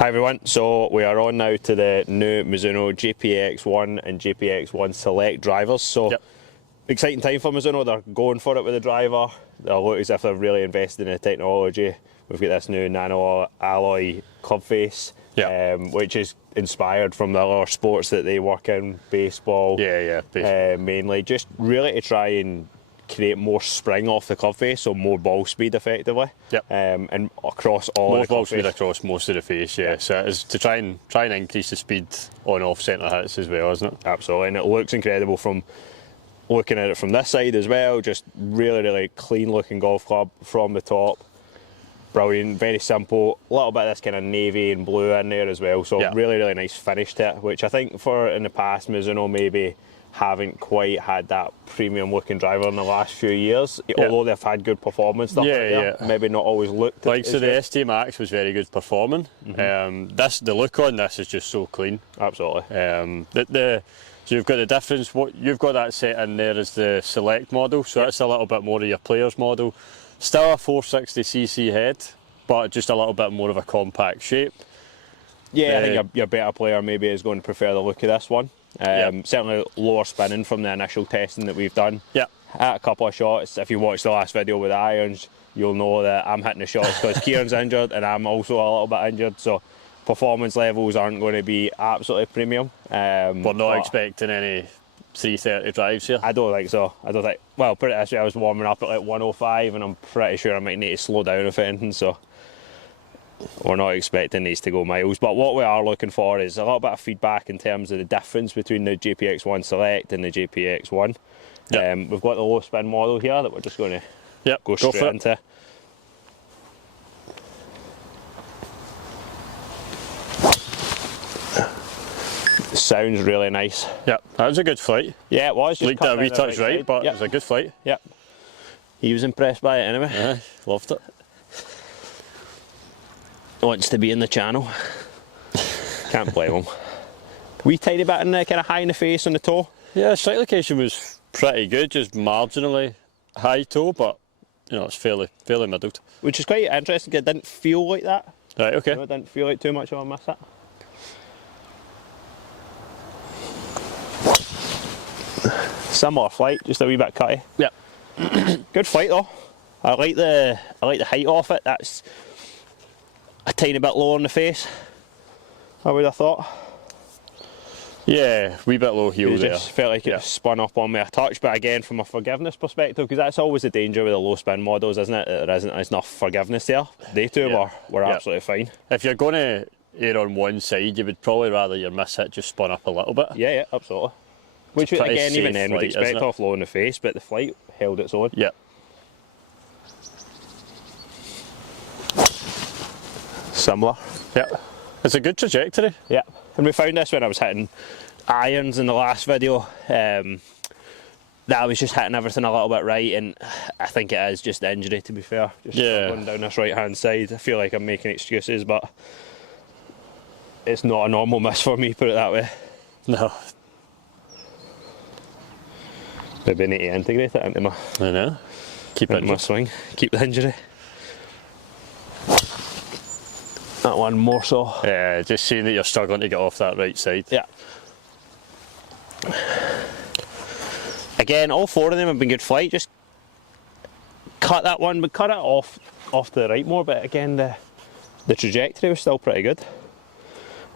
Hi everyone, so we are on now to the new Mizuno JPX One and JPX One Select drivers. So exciting time for Mizuno, they're going for it with the driver. They look as if they're really invested in the technology. We've got this new nano alloy club face, which is inspired from the other sports that they work in, baseball, mainly, just really to try and create more spring off the club face, so more ball speed effectively. And across all more the ball speed across most of the face, So it is to try and increase the speed on off centre hits as well, isn't it? Absolutely, and it looks incredible from looking at it from this side as well. Just really clean looking golf club from the top. Brilliant, very simple. A little bit of this kind of navy and blue in there as well. So really nice finish to it, which I think for in the past Mizuno maybe haven't quite had that premium looking driver in the last few years, although they've had good performance stuff maybe not always looked like so the ST Max was very good performing. The look on this is just so clean. Absolutely. So you've got the difference, what you've got that set in there is the Select model, so that's a little bit more of your player's model, still a 460cc head but just a little bit more of a compact shape. I think your better player maybe is going to prefer the look of this one. Certainly lower spinning from the initial testing that we've done. At a couple of shots, if you watched the last video with the irons, you'll know that I'm hitting the shots because Kieran's injured and I'm also a little bit injured, so performance levels aren't going to be absolutely premium. We're not expecting any 330 drives here. I don't think so. I don't think, well, put it this way, I was warming up at like 105 and I'm pretty sure I might need to slow down if anything, so we're not expecting these to go miles. But what we are looking for is a little bit of feedback in terms of the difference between the JPX One Select and the JPX One. We've got the low spin model here that we're just going to go straight into. Sounds really nice. That was a good flight. Yeah, it was. Leaked a wee touch right, but it was a good flight. He was impressed by it anyway. Loved it. Wants to be in the channel. Can't blame him. Wee tiny bit in the kind of high in the face on the toe. Yeah, strike location was pretty good, just marginally high toe, but you know it's fairly middled. Which is quite interesting. It didn't feel like that. Right, okay. You know, it didn't feel like too much of a miss it. Similar flight, just a wee bit cutty. Good flight though. I like the height off it. That's a tiny bit low on the face, I would have thought. Yeah, wee bit low heel there. Just felt like it spun up on me a touch, but again from a forgiveness perspective, because that's always the danger with the low spin models, isn't it? There isn't enough forgiveness there. They two were absolutely fine. If you're going to err on one side, you would probably rather your miss hit just spun up a little bit. Yeah, absolutely. Which again, even then would expect off low in the face, but the flight held its own. Similar. It's a good trajectory. And we found this when I was hitting irons in the last video, that I was just hitting everything a little bit right, and I think it is just the injury, to be fair. Just going down this right hand side. I feel like I'm making excuses, but it's not a normal miss for me, put it that way. No. Maybe I need to integrate it into my, keep it into my swing, keep the injury. That one more so. Yeah, just seeing that you're struggling to get off that right side. Again, all four of them have been good flight. Just cut that one, but cut it off to the right more. But again, the trajectory was still pretty good.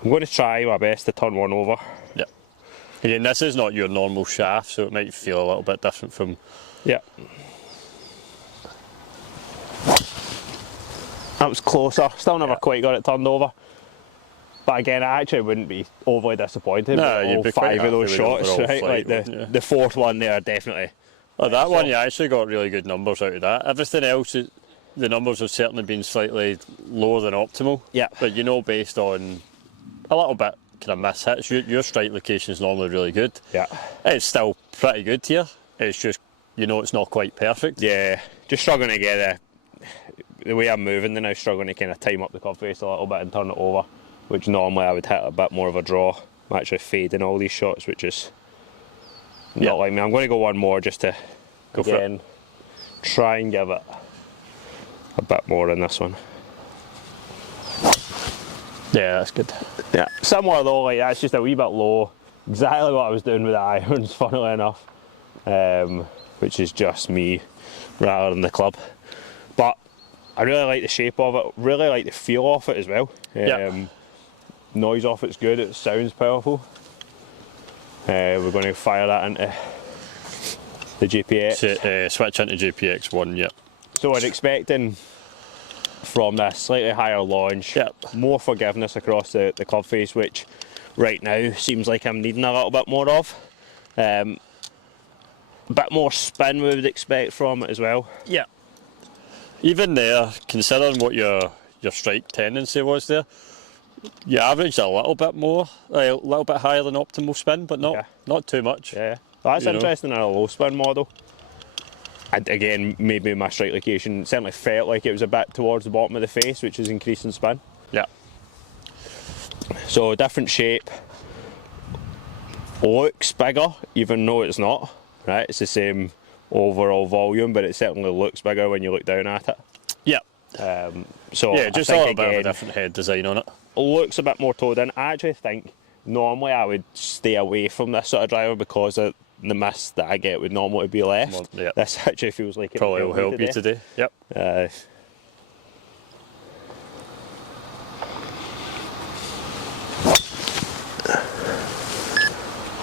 I'm going to try my best to turn one over. Again, this is not your normal shaft, so it might feel a little bit different from. That was closer. Still never quite got it turned over. But again, I actually wouldn't be overly disappointed with all 5 of those shots, right? Flight, like the fourth one there, definitely. That one, you actually got really good numbers out of that. Everything else, the numbers have certainly been slightly lower than optimal. But you know, based on a little bit kind of miss hits, your strike location is normally really good. It's still pretty good here. It's just, you know, it's not quite perfect. Just struggling to get the way I'm moving, then I'm struggling to kind of time up the club face a little bit and turn it over, which normally I would hit a bit more of a draw. I'm actually fading all these shots, which is not like me. I'm going to go one more just to try and give it a bit more in this one. Yeah, that's good. Yeah, similar though, like that's just a wee bit low. Exactly what I was doing with the irons, funnily enough, which is just me rather than the club. But I really like the shape of it, really like the feel of it as well. Noise off it's good, it sounds powerful. We're going to fire that into the JPX. Switch into JPX One, yep. So we're expecting from this slightly higher launch, more forgiveness across the club face, which right now seems like I'm needing a little bit more of. A bit more spin we would expect from it as well. Yeah. Even there, considering what your strike tendency was there, you averaged a little bit more, a little bit higher than optimal spin, but not too much. Yeah, well, that's interesting in a low spin model. And again, maybe my strike location certainly felt like it was a bit towards the bottom of the face, which is increasing spin. Yeah. So different shape, looks bigger, even though it's not. Right, it's the same overall volume, but it certainly looks bigger when you look down at it. Yeah. So yeah, just a little bit of a different head design on it. Looks a bit more towed in. I actually think normally I would stay away from this sort of driver because of the miss that I get would normally be left. Well, yeah. This actually feels like it probably will help you today. Yep.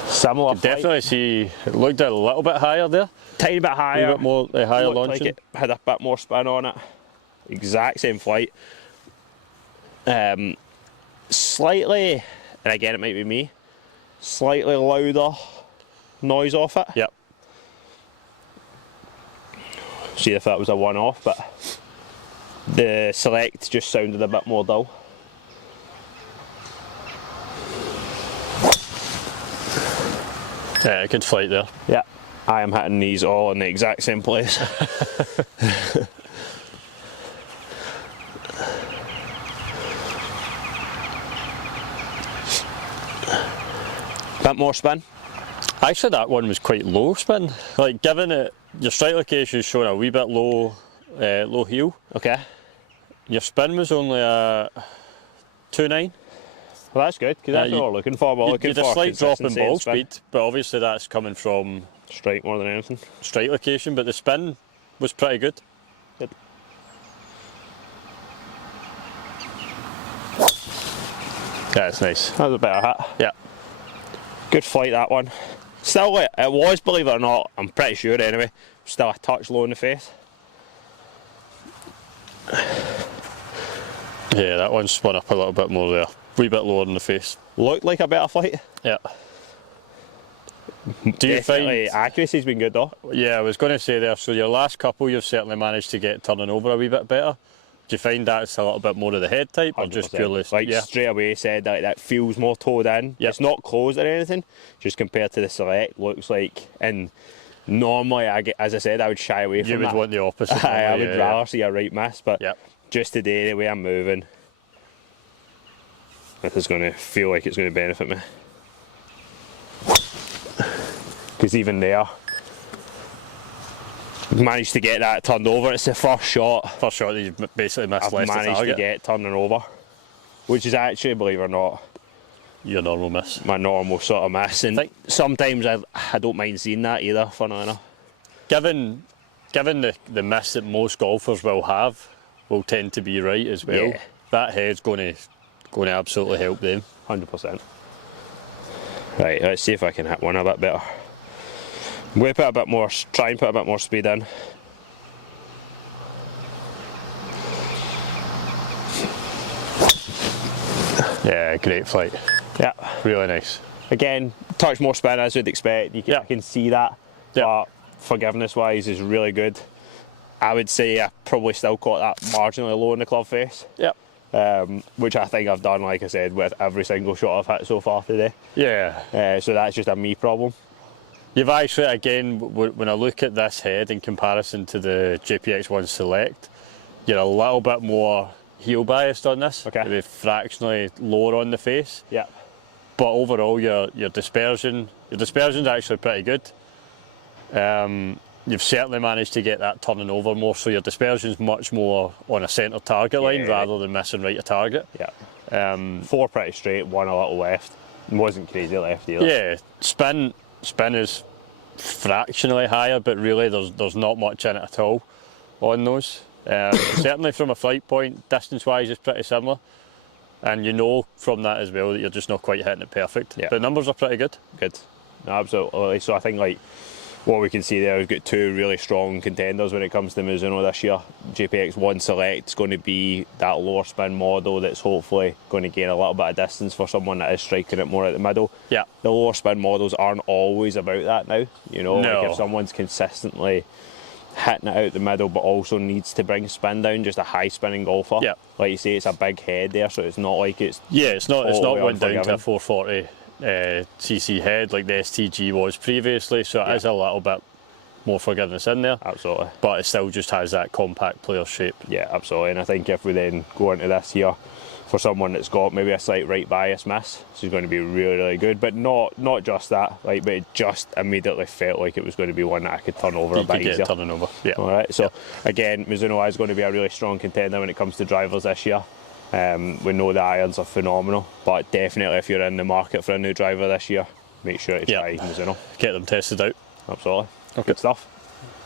Similar. Definitely see it looked a little bit higher there. Tiny bit higher. A bit more higher launching. Like it had a bit more spin on it. Exact same flight. Slightly, and again it might be me, slightly louder noise off it. Yep. See if that was a one-off, but the select just sounded a bit more dull. Yeah, good flight there. Yeah, I am hitting these all in the exact same place. Bit more spin. Actually, that one was quite low spin. Like, given it, your strike location is showing a wee bit low, low heel. Okay. Your spin was only a 2.9. Well, that's good because that's what we're looking for. We're looking for a slight drop in ball spin. speed, but obviously that's coming from strike more than anything. Strike location, but the spin was pretty good. Good. Yeah, it's nice. That was a better hit. Yeah. Good flight, that one. Still, it was, believe it or not, I'm pretty sure anyway, still a touch low in the face. Yeah, that one spun up a little bit more there. Wee bit lower in the face. Looked like a better flight. Yeah. Do you Definitely find accuracy's been good though? Yeah, I was going to say there, so your last couple you've certainly managed to get turning over a wee bit better. Do you find that's a little bit more of the head type or 100%. just purely... Like straight away said that feels more towed in. Yep. It's not closed or anything, just compared to the select, looks like, and normally, as I said, I would shy away from that. You would want the opposite. I would rather see a right miss, but yep. Just today, the way I'm moving, this is going to feel like it's going to benefit me. Because even there, managed to get that turned over. It's the first shot. First shot that you've basically missed. I've managed to get turning over, which is actually, believe it or not, your normal miss. My normal sort of miss, and sometimes I don't mind seeing that either. Funny enough. Given the miss that most golfers will tend to be right as well. Yeah. That head's going to absolutely help them. 100%. Right, let's see if I can hit one a bit better. I'm going to put a bit more, try and put a bit more speed in. Yeah, great flight. Yeah, really nice. Again, touch more spin as you'd expect. I can see that. Yeah. But forgiveness wise is really good. I would say I probably still caught that marginally low in the club face. Yep. Which I think I've done, like I said, with every single shot I've hit so far today. Yeah. So that's just a me problem. You've actually, again, when I look at this head in comparison to the JPX One Select, you're a little bit more heel biased on this. Okay. Maybe fractionally lower on the face. Yeah. But overall, your dispersion's actually pretty good. you've certainly managed to get that turning over more, so your dispersion's much more on a centre target line rather than missing right of target. Yeah. 4 pretty straight, 1 a little left. Wasn't crazy left either. Yeah, spin is fractionally higher, but really there's not much in it at all on those. Certainly from a flight point, distance-wise, is pretty similar. And you know from that as well that you're just not quite hitting it perfect. Yeah. But numbers are pretty good. Good. No, absolutely. So I think like what we can see there, we've got 2 really strong contenders when it comes to Mizuno this year. JPX One Select is going to be that lower spin model that's hopefully going to gain a little bit of distance for someone that is striking it more at the middle. Yeah. The lower spin models aren't always about that now. You know, No. like if someone's consistently hitting it out the middle but also needs to bring spin down, just a high spinning golfer. Yeah. Like you say, it's a big head there, so it's not like it's It's not totally went down to a unforgiving. 440 cc head like the STG was previously, so it is a little bit more forgiveness in there. Absolutely. But it still just has that compact player shape. Yeah, absolutely. And I think if we then go into this here, for someone that's got maybe a slight right bias miss, she's going to be really, really good. But not just that, like, but it just immediately felt like it was going to be one that I could turn over a bit easier. Turning over. Yeah. All right. So again, Mizuno is going to be a really strong contender when it comes to drivers this year. We know the irons are phenomenal, but definitely if you're in the market for a new driver this year, make sure to try Mizuno. Get them tested out. Absolutely. Okay. Good stuff.